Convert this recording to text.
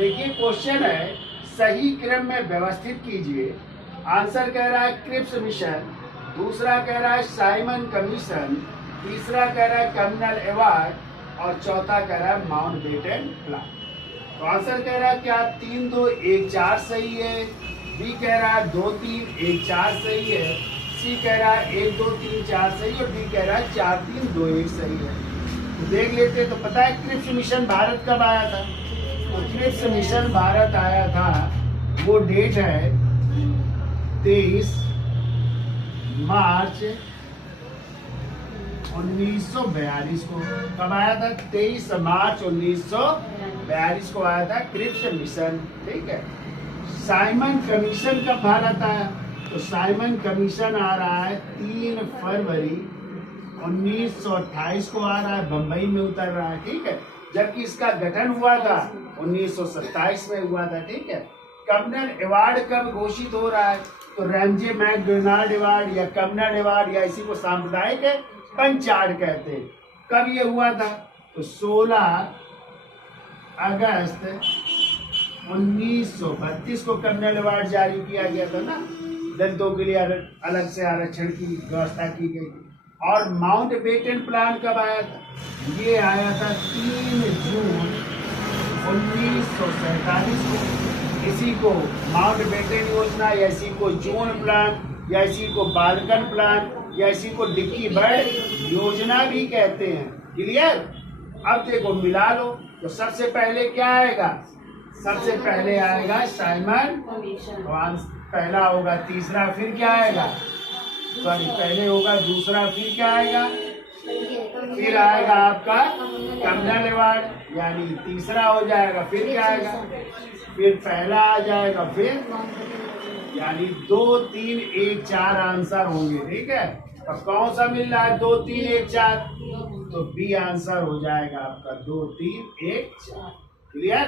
देखिए क्वेश्चन है, सही क्रम में व्यवस्थित कीजिए। आंसर कह रहा है क्रिप्स मिशन, दूसरा कह रहा है साइमन कमीशन, तीसरा कह रहा है कम्युनल अवार्ड और चौथा कह रहा है माउंटबेटन प्लान। तो आंसर कह रहा है क्या 3, 2, 1, 4 सही है, बी कह रहा है 2, 3, 1, 4 सही है, सी कह रहा है 1, 2, 3, 4 सही और डी कह रहा है 4, 3, 2, 1 सही है। तो देख लेते। तो पता है क्रिप्स मिशन भारत कब आया था? तो क्रिप्स मिशन भारत आया था, वो डेट है 23 मार्च 1942 को। कब आया था? 23 मार्च 1942 को आया था क्रिप्स मिशन। ठीक है। साइमन कमीशन कब भारत आया? तो साइमन कमीशन आ रहा है 3 फरवरी 1928 को आ रहा है, बंबई में उतर रहा है। ठीक है। जबकि इसका गठन हुआ था 1927 में हुआ था। ठीक है। कम्युनल अवार्ड कब घोषित हो रहा है? तो रैमजे मैकडोनाल्ड अवार्ड या कम्युनल अवार्ड या इसी को सांप्रदायिक पंचार्ड कहते हैं। कब ये हुआ था? तो 16 अगस्त 1932 को कम्युनल अवार्ड जारी किया गया था ना, दलितों के लिए अलग से आरक्षण की व्यवस्था की गई थी। और माउंटबेटन प्लान कब आया था? ये आया था 3 जून 1947 को। इसी को माउंटबेटन योजना या इसी को जून प्लान या इसी को बालकन प्लान या इसी को डिक्की बर्ड योजना भी कहते हैं। क्लियर? अब देखो मिला लो। तो सबसे पहले क्या आएगा? सबसे पहले आएगा साइमन, पहला होगा, तीसरा फिर क्या आएगा? सॉरी, पहले होगा, दूसरा फिर क्या आएगा? फिर आएगा आपका कम्युनल अवार्ड, यानी तीसरा हो जाएगा। फिर क्या आएगा? फिर पहला आ जाएगा, फिर यानी 2, 3, 1, 4 आंसर होंगे। ठीक है। तो कौन सा मिल रहा है? 2, 3, 1, 4। तो बी आंसर हो जाएगा आपका 2, 3, 1, 4। क्लियर?